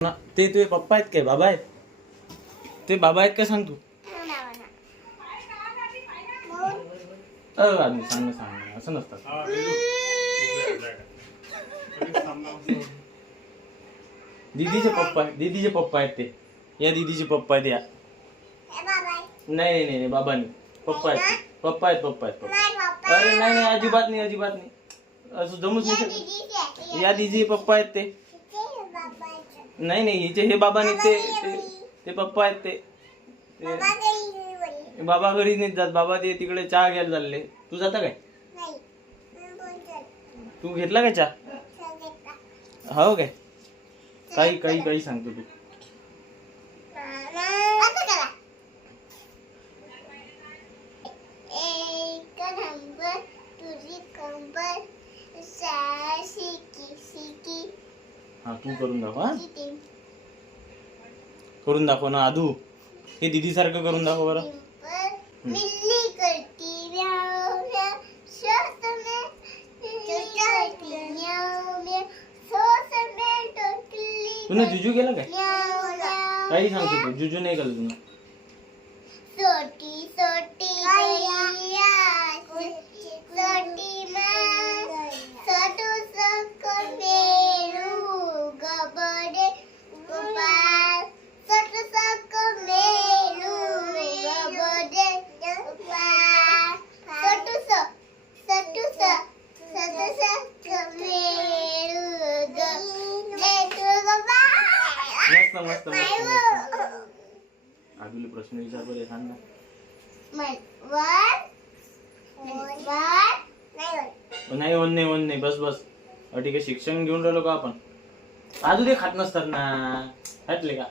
ते तुझे पप्पा आहेत काय बाबा आहेत? ते बाबा आहेत का सांग तू? आम्ही सांग असं नसतं. दीदीचे पप्पा आहेत ते. या दीदीचे पप्पा आहेत या. नाही बाबा नाही. पप्पा आहेत पप्पा आहेत. अरे नाही अजिबात नाही असं जमूच नाही शकत. या दीदी पप्पा आहेत ते. नाही हिचे हे बाबा नाही ते पप्पा आहेत ते. बाबा घरी नाही जात. बाबा ते तिकडे चहा घ्यायला चालले. तू जाता काय? तू घेतला काय चहा? हो काय? काही सांगतो तू. हा तू करून दाखव. करून दाखव ना आधू. हे दीदी सारखं करून दाखव बरं. तुला जुजू केलं काय? काही सांगतो तू. जुजू नाही केलं तुला. मस्त आधुले प्रश्न विचार बरे सांग ना. नाही बस ठीक आहे. शिक्षण घेऊन राहिलो का आपण? आधू ते खात नसतात ना. खातले का?